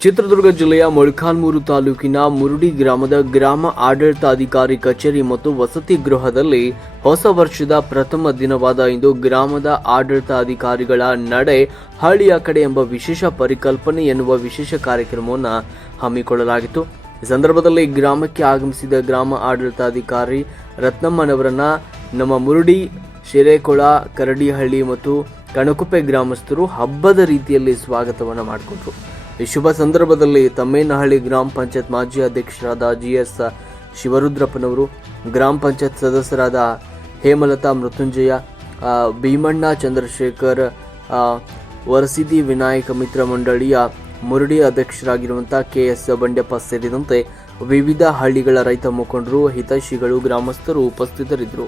ಚಿತ್ರದುರ್ಗ ಜಿಲ್ಲೆಯ ಮೊಳಕಾಲ್ಮೂರು ತಾಲೂಕಿನ ಮುರುಡಿ ಗ್ರಾಮದ ಗ್ರಾಮ ಆಡಳಿತಾಧಿಕಾರಿ ಕಚೇರಿ ಮತ್ತು ವಸತಿ ಗೃಹದಲ್ಲಿ ಹೊಸ ವರ್ಷದ ಪ್ರಥಮ ದಿನವಾದ ಇಂದು ಗ್ರಾಮದ ಆಡಳಿತಾಧಿಕಾರಿಗಳ ನಡೆ ಹಳ್ಳಿಯ ಕಡೆ ಎಂಬ ವಿಶೇಷ ಪರಿಕಲ್ಪನೆ ಎನ್ನುವ ವಿಶೇಷ ಕಾರ್ಯಕ್ರಮವನ್ನು ಹಮ್ಮಿಕೊಳ್ಳಲಾಗಿತ್ತು. ಈ ಸಂದರ್ಭದಲ್ಲಿ ಗ್ರಾಮಕ್ಕೆ ಆಗಮಿಸಿದ ಗ್ರಾಮ ಆಡಳಿತಾಧಿಕಾರಿ ರತ್ನಮ್ಮನವರನ್ನ ನಮ್ಮ ಮುರುಡಿ, ಶಿರೇಕೊಳ, ಕರಡಿಹಳ್ಳಿ ಮತ್ತು ಕಣಕುಪ್ಪೆ ಗ್ರಾಮಸ್ಥರು ಹಬ್ಬದ ರೀತಿಯಲ್ಲಿ ಸ್ವಾಗತವನ್ನು ಮಾಡಿಕೊಂಡ್ರು. ಈ ಶುಭ ಸಂದರ್ಭದಲ್ಲಿ ತಮ್ಮೇನಹಳ್ಳಿ ಗ್ರಾಮ ಪಂಚಾಯತ್ ಮಾಜಿ ಅಧ್ಯಕ್ಷರಾದ ಜಿ ಎಸ್ ಶಿವರುದ್ರಪ್ಪನವರು, ಗ್ರಾಮ ಪಂಚಾಯತ್ ಸದಸ್ಯರಾದ ಹೇಮಲತಾ ಮೃತ್ಯುಂಜಯ ಭೀಮಣ್ಣ ಚಂದ್ರಶೇಖರ್ ವರಸಿದಿ ವಿನಾಯಕ ಮಿತ್ರ ಮಂಡಳಿಯ ಮುರುಡಿ ಅಧ್ಯಕ್ಷರಾಗಿರುವಂಥ ಕೆ ಎಸ್ ಬಂಡೆಪ್ಪ ಸೇರಿದಂತೆ ವಿವಿಧ ಹಳ್ಳಿಗಳ ರೈತ ಮುಖಂಡರು, ಹಿತೈಷಿಗಳು, ಗ್ರಾಮಸ್ಥರು ಉಪಸ್ಥಿತರಿದ್ದರು.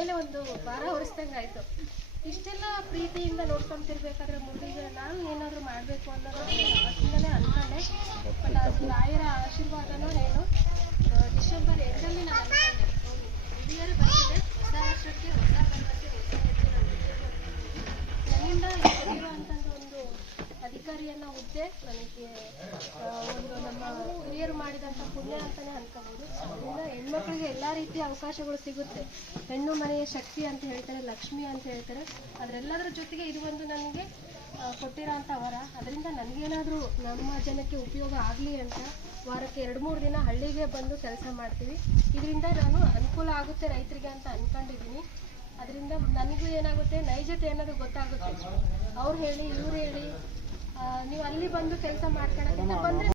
ಮೇಲೆ ಒಂದು ಭಾರ ಹೊರಿಸ್ದಂಗೆ ಆಯ್ತು. ಇಷ್ಟೆಲ್ಲ ಪ್ರೀತಿಯಿಂದ ನೋಡ್ಕೊಂತಿರ್ಬೇಕಾದ್ರೆ ಮುಂದಿಗೆ ನಾನು ಏನಾದರೂ ಮಾಡಬೇಕು ಅನ್ನೋದು ಅವತ್ತಿಂದಲೇ ಅನ್ಕೊಂಡೆ ಬಟ್ ಅದು ರಾಯರ ಆಶೀರ್ವಾದನೂ ಏನು? ಡಿಸೆಂಬರ್ ಎರಡರಲ್ಲಿ ನಾನು ಅನ್ಕೊಂಡೆ. ಹಿರಿಯರು ಬಂದಿದೆ. ಹೊಸ ವರ್ಷಕ್ಕೆ ಹೊಸ ಹೆಜ್ಜೆ ನನ್ನಿಂದ ಒಂದು ಅಧಿಕಾರಿಯನ್ನ ಹುದ್ದೆ, ನನಗೆ ಒಂದು ನಮ್ಮ ಹಿರಿಯರು ಮಾಡಿದಂಥ ಪುಣ್ಯ ಅಂತಾನೆ ಅನ್ಕೋಬಹುದು. ಅದರಿಂದ ಹೆಣ್ಮಕ್ಳಿಗೆ ರೀತಿಯ ಅವಕಾಶಗಳು ಸಿಗುತ್ತೆ. ಹೆಣ್ಣು ಮನೆಯ ಶಕ್ತಿ ಅಂತ ಹೇಳ್ತಾರೆ ಲಕ್ಷ್ಮಿ ಅಂತ ಹೇಳ್ತಾರೆ. ಅದರೆಲ್ಲದರ ಜೊತೆಗೆ ಇದು ಒಂದು ನನಗೆ ಆ, ಕೊಟ್ಟಿರೋಂಥ ವರ. ಅದರಿಂದ ನನಗೇನಾದರೂ ನಮ್ಮ ಜನಕ್ಕೆ ಉಪಯೋಗ ಆಗಲಿ ಅಂತ ವಾರಕ್ಕೆ ಎರಡು ಮೂರು ದಿನ ಹಳ್ಳಿಗೆ ಬಂದು ಕೆಲಸ ಮಾಡ್ತೀವಿ. ಇದರಿಂದ ನಾನು ಅನುಕೂಲ ಆಗುತ್ತೆ ರೈತರಿಗೆ ಅಂತ ಅನ್ಕೊಂಡಿದ್ದೀನಿ. ಅದರಿಂದ ನನಗೂ ಏನಾಗುತ್ತೆ ನೈಜತೆ ಅನ್ನೋದು ಗೊತ್ತಾಗುತ್ತೆ. ಅವ್ರು ಹೇಳಿ ಇವ್ರು ಹೇಳಿ ನೀವು ಅಲ್ಲಿ ಬಂದು ಕೆಲಸ ಮಾಡ್ಕೊಳಕ್ಕಿಂತ ಬಂದ್ರೆ